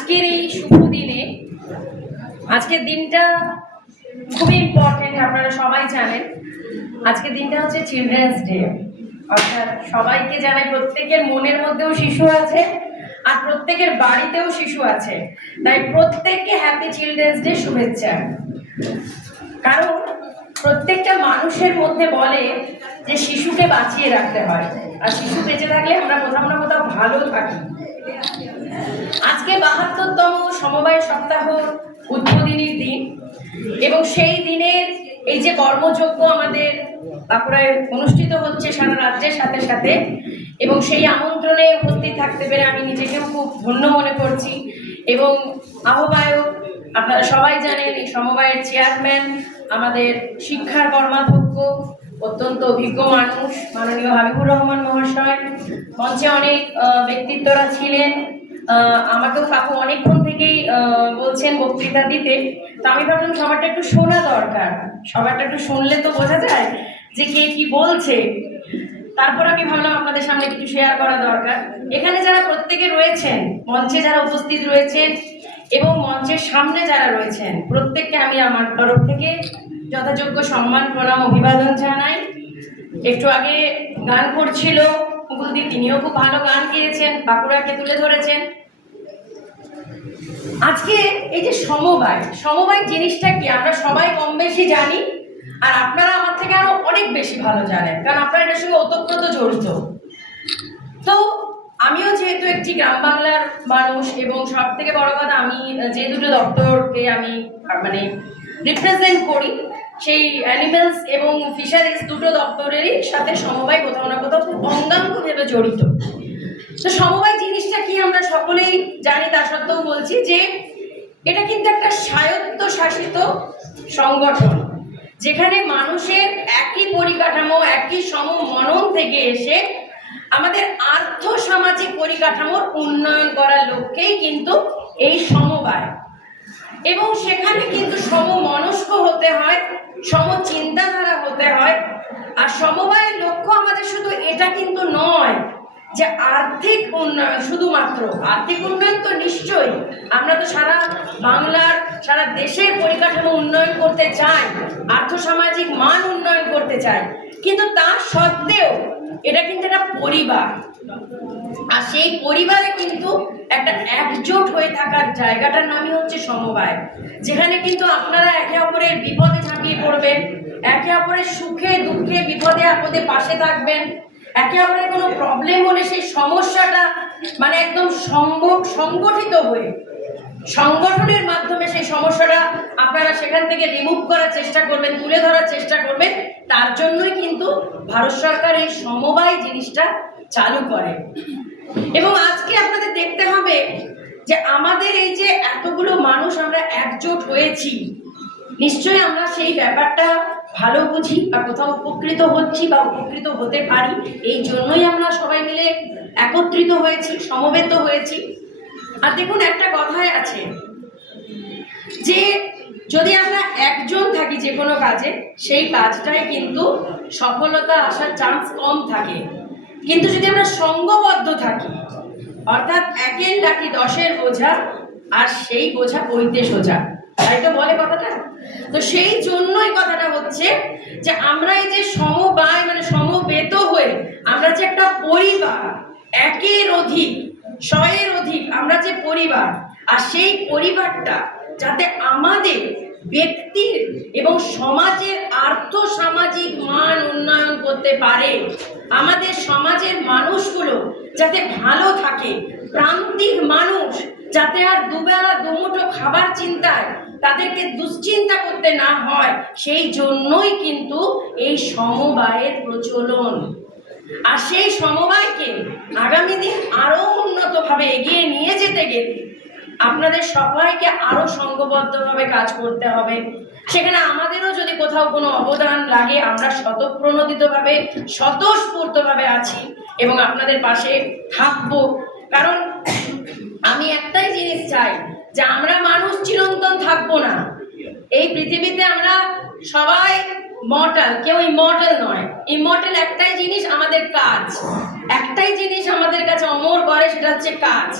আজকের এই শুভ দিনে, আজকের দিনটা খুবই ইম্পর্টেন্ট আপনারা সবাই জানেন। আজকের দিনটা হচ্ছে চিলড্রেন্স ডে অর্থাৎ সবাইকে জানাই, প্রত্যেকের মনের মধ্যেও শিশু আছে আর প্রত্যেকের বাড়িতেও শিশু আছে। তাই প্রত্যেককে হ্যাপি চিলড্রেন্স ডে শুভেচ্ছা। কারণ প্রত্যেকটা মানুষের মধ্যে বলে যে শিশুকে বাঁচিয়ে রাখতে হয়। আর শিশু বেঁচে থাকলে আমরা কোথাও না কোথাও ভালো থাকি। আজকে বাহাত্তরতম সমবায় সপ্তাহ উদ্বোধনীর দিন। এবং সেই দিনের এই যে কর্মযজ্ঞ আমাদের বাঁকুড়ায় অনুষ্ঠিত হচ্ছে সারা রাজ্যের সাথে সাথে, এবং সেই আমন্ত্রণে উপস্থিত থাকতে পেরে আমি নিজেকেও খুব ধন্য মনে করছি। এবং আহ্বায়ক আপনারা সবাই জানেন, এই সমবায়ের চেয়ারম্যান আমাদের শিক্ষার কর্মাধ্যক্ষ, অত্যন্ত অভিজ্ঞ মানুষ, মাননীয় হাবিবুর রহমান মহাশয়। মঞ্চে অনেক ব্যক্তিত্বরা ছিলেন। আহ, আমাকেও কাকু অনেকক্ষণ থেকেই বলছেন বক্তৃতা দিতে। তো আমি ভাবলাম সবারটা একটু শোনা দরকার। সবারটা একটু শুনলে তো বোঝা যায় যে কে কি বলছে। তারপর আমি ভাবলাম আপনাদের সামনে কিছু শেয়ার করা দরকার। এখানে যারা প্রত্যেকে রয়েছেন মঞ্চে যারা উপস্থিত রয়েছেন এবং মঞ্চের সামনে যারা রয়েছেন প্রত্যেককে আমি আমার তরফ থেকে যথাযোগ্য সম্মান প্রণাম অভিবাদন জানাই। একটু আগে গান করছিল মুকুলদি তিনিও খুব ভালো গান গেয়েছেন বাঁকুড়াকে তুলে ধরেছেন। আজকে এই যে সমবায় সমবায় জিনিসটা কি? আমরা সবাই কম বেশি জানি, আর আপনারা আমার থেকে আরও অনেক বেশি ভালো জানেন, কারণ আপনারা এটার সঙ্গে ওতপ্রোত জড়িত। তো আমিও যেহেতু একটি গ্রাম বাংলার মানুষ এবং সব থেকে বড় কথা, আমি যে দুটো দপ্তরকে আমি মানে রিপ্রেজেন্ট করি, সেই অ্যানিমেলস এবং ফিশারিজ দুটো দপ্তরেরই সাথে সমবায় কোথাও না কোথাও অঙ্গাঙ্গভাবে জড়িত। তো সমবায় জিনিসটা কি আমরা সকলেই জানি, তা সত্ত্বেও বলছি যে এটা কিন্তু একটা স্বায়ত্তশাসিত সংগঠন, যেখানে মানুষের একই পরিকাঠামো, একই সম মনন থেকে এসে আমাদের আর্থ সামাজিক পরিকাঠামোর উন্নয়ন করার লক্ষ্যেই কিন্তু এই সমবায়। এবং সেখানে কিন্তু সমমনস্ক হতে হয় সম চিন্তাধারা হতে হয়, আর সমবায়ের লক্ষ্য আমাদের শুধু এটা কিন্তু নয় যে আর্থিক উন্নয়ন, শুধুমাত্র আর্থিক উন্নয়ন তো নিশ্চয়ই। আমরা তো সারা বাংলার, সারা দেশের পরিকাঠামো উন্নয়ন করতে চাই, আর্থসামাজিক মান উন্নয়ন করতে চাই। কিন্তু তা সত্ত্বেও এটা কিন্তু একটা পরিবার। আর সেই পরিবারে কিন্তু একটা একজোট হয়ে থাকার জায়গাটার নামই হচ্ছে সমবায়। যেখানে কিন্তু আপনারা একে অপরের বিপদে ঝাঁপিয়ে পড়বেন, একে অপরের সুখে, দুঃখে, বিপদে আপদে পাশে থাকবেন। একে অপরের কোনো প্রবলেম হলে সেই সমস্যাটা মানে একদম সংগ- সংগঠিত হয়ে, সংগঠনের মাধ্যমে সেই সমস্যাটা আপনারা সেখান থেকে রিমুভ করার চেষ্টা করবেন, তুলে ধরার চেষ্টা করবেন, তার জন্যই কিন্তু ভারত সরকার এই সমবায় জিনিসটা চালু করে। এবং আজকে আপনাদের দেখতে হবে যে আমাদের এই যে এতগুলো মানুষ আমরা একজোট হয়েছি, নিশ্চয়ই আমরা সেই ব্যাপারটা ভালো বুঝি বা কোথাও উপকৃত হচ্ছি বা উপকৃত হতে পারি, এই জন্যই আমরা সবাই মিলে একত্রিত হয়েছি, সমবেত হয়েছি। আর দেখুন, একটা কথাই আছে যে যদি আমরা একজন থাকি যে কোনো কাজে, সেই কাজটায় কিন্তু সফলতা আসার চান্স কম থাকে। কিন্তু যদি আমরা সঙ্গবদ্ধ থাকি, অর্থাৎ একের লাঠি দশের বোঝা, আর সেই বোঝা বইতে সোজা। তাই তো বলে কথাটা? তো সেই জন্যই কথাটা হচ্ছে যে আমরা এই যে সমবায় মানে সমবেত হয়ে আমরা যে একটা পরিবার, একের অধিক শয়ের অধিক আমরা যে পরিবার, আর সেই পরিবারটা যাতে আমাদের ব্যক্তির এবং সমাজের আর্থ সামাজিক মান উন্নয়ন করতে পারে। আমাদের সমাজের মানুষগুলো যাতে ভালো থাকে, প্রান্তিক মানুষ যাতে আর দুবেলা দুমুঠো খাবার চিন্তায় তাদেরকে দুশ্চিন্তা করতে না হয়, সেই জন্যই কিন্তু এই সমবায়ের প্রচলন। আর সেই সমবায়কে আগামী দিন আরও উন্নতভাবে এগিয়ে নিয়ে যেতে গেলে আপনাদের সবাইকে আরও সংঘবদ্ধভাবে কাজ করতে হবে। সেখানে আমাদেরও যদি কোথাও কোনো অবদান লাগে, আমরা স্বতঃপ্রণোদিতভাবে, স্বতঃস্ফূর্তভাবে আছি এবং আপনাদের পাশে থাকব। কারণ আমি একটাই জিনিস চাই, যে আমরা মানুষ চিরন্তন থাকব না। এই পৃথিবীতে আমরা সবাই মর্টাল কেউ ইমর্টাল নয়। ইমর্টাল একটাই জিনিস আমাদের কাজ। একটাই জিনিস আমাদের কাছে অমর করে, সেটা হচ্ছে কাজ।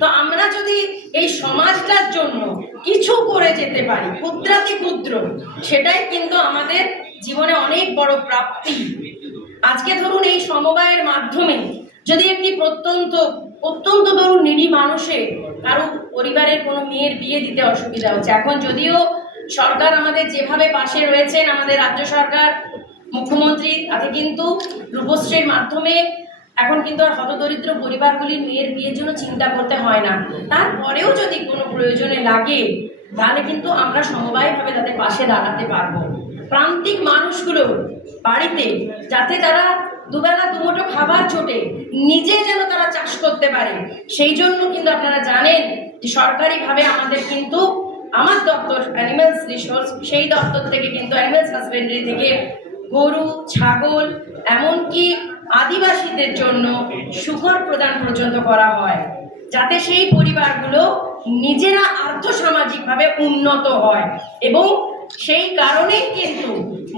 তো আমরা যদি এই সমাজটার জন্য কিছু করে যেতে পারি, ক্ষুদ্রাতি ক্ষুদ্র, সেটাই কিন্তু আমাদের জীবনে অনেক বড় প্রাপ্তি। আজকে ধরুন এই সমবায়ের মাধ্যমে যদি একটি প্রত্যন্ত, অত্যন্ত ধরুন নিরী মানুষের কারও পরিবারের কোনো মেয়ের বিয়ে দিতে অসুবিধা হচ্ছে। এখন যদিও সরকার আমাদের যেভাবে পাশে রয়েছেন, আমাদের রাজ্য সরকার, মুখ্যমন্ত্রী, তাতে কিন্তু রূপশ্রীর মাধ্যমে এখন কিন্তু আর হতদরিদ্র পরিবারগুলির মেয়ের বিয়ের জন্য চিন্তা করতে হয় না। তারপরেও যদি কোনো প্রয়োজনে লাগে, তাহলে কিন্তু আমরা সমবায়ভাবে তাদের পাশে দাঁড়াতে পারব। প্রান্তিক মানুষগুলো বাড়িতে, যাতে তারা দুবেলা দুমুঠো খাবার জোটে নিজে যেন তারা চাষ করতে পারে। সেই জন্য কিন্তু আপনারা জানেন যে সরকারিভাবে আমাদের কিন্তু আমার দপ্তর অ্যানিম্যালস রিসোর্স সেই দপ্তর থেকে কিন্তু অ্যানিম্যালস হাজবেন্ডারি থেকে গরু, ছাগল এমনকি আদিবাসীদের জন্য সুখর প্রদান পর্যন্ত করা হয়, যাতে সেই পরিবারগুলো নিজেরা আর্থসামাজিকভাবে উন্নত হয়। এবং সেই কারণেই কিন্তু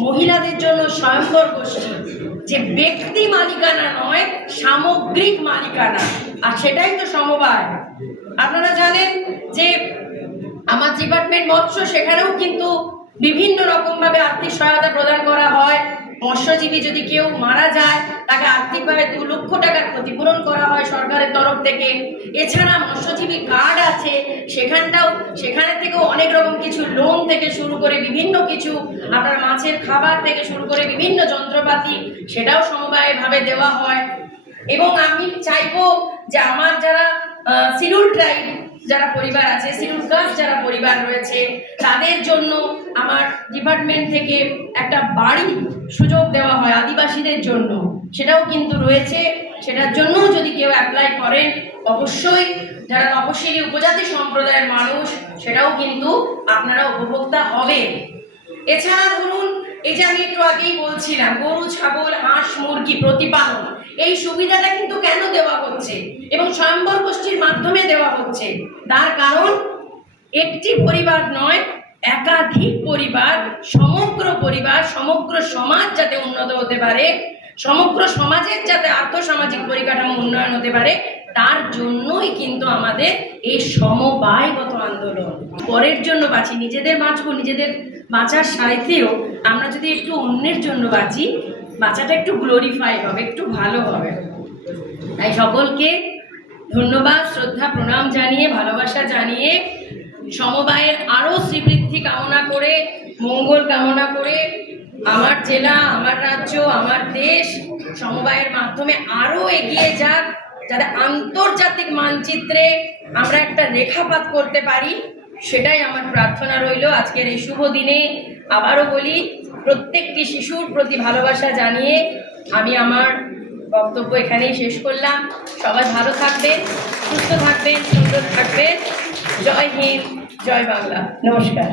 মহিলাদের জন্য স্বয়ংবর গোষ্ঠী, যে ব্যক্তি মালিকানা নয়, সামগ্রিক মালিকানা। আর সেটাই তো সমবায়। আপনারা জানেন যে আমার ডিপার্টমেন্ট মৎস্য, সেখানেও কিন্তু বিভিন্ন রকমভাবে আর্থিক সহায়তা প্রদান করা হয়। মৎস্যজীবী যদি কেউ মারা যায়, তাকে আর্থিকভাবে দু লক্ষ টাকার ক্ষতিপূরণ করা হয় সরকারের তরফ থেকে। এছাড়া মৎস্যজীবী কার্ড আছে, সেখানটাও, সেখানে থেকেও অনেক রকম কিছু লোন থেকে শুরু করে বিভিন্ন কিছু, আপনার মাছের খাবার থেকে শুরু করে বিভিন্ন যন্ত্রপাতি, সেটাও সমবায়ভাবে দেওয়া হয়। এবং আমি চাইব যে আমার যারা সিরুল ট্রাইব যারা পরিবার আছে সিরুল কাস্ট যারা পরিবার রয়েছে, তাদের জন্য আমার ডিপার্টমেন্ট থেকে একটা বাড়ি সুযোগ দেওয়া হয় আদিবাসীদের জন্য। সেটাও কিন্তু রয়েছে। সেটার জন্যও যদি কেউ অ্যাপ্লাই করেন, অবশ্যই যারা তপশিলি উপজাতি সম্প্রদায়ের মানুষ, সেটাও কিন্তু আপনারা উপভোক্তা হবে। এছাড়া ধরুন, এই যে আমি একটু আগেই বলছিলাম, গরু, ছাগল, হাঁস, মুরগি প্রতিপালন, এই সুবিধাটা কিন্তু কেন দেওয়া হচ্ছে? এবং স্বয়ম্বর গোষ্ঠীর মাধ্যমে দেওয়া হচ্ছে। তার কারণ, একটি পরিবার নয়, একাধিক পরিবার, সমগ্র পরিবার, সমগ্র সমাজ যাতে উন্নত হতে পারে, সমগ্র সমাজের যাতে আর্থসামাজিক পরিকাঠামো উন্নয়ন হতে পারে, তার জন্যই কিন্তু আমাদের এই সমবায়গত আন্দোলন। পরের জন্য বাঁচি, নিজেদের বাঁচবো, নিজেদের বাঁচার সাথেও আমরা যদি একটু অন্যের জন্য বাঁচি, বাঁচাটা একটু গ্লোরিফাই হবে, একটু ভালো হবে। তাই সকলকে ধন্যবাদ, শ্রদ্ধা, প্রণাম জানিয়ে, ভালোবাসা জানিয়ে, সমবায়ের আরও শ্রীবৃদ্ধি কামনা করে, মঙ্গল কামনা করে আমার জেলা, আমার রাজ্য, আমার দেশ সমবায়ের মাধ্যমে আরও এগিয়ে যাক, যাতে আন্তর্জাতিক মানচিত্রে আমরা একটা রেখাপাত করতে পারি। সেটাই আমার প্রার্থনা রইল। আজকের এই শুভ দিনে আবারও বলি, প্রত্যেকটি শিশুর প্রতি ভালোবাসা জানিয়ে আমি আমার বক্তব্য এখানেই শেষ করলাম। সবাই ভালো থাকবেন, সুস্থ থাকবেন, সুন্দর থাকবেন। জয় হিন্দ, জয় বাংলা। নমস্কার।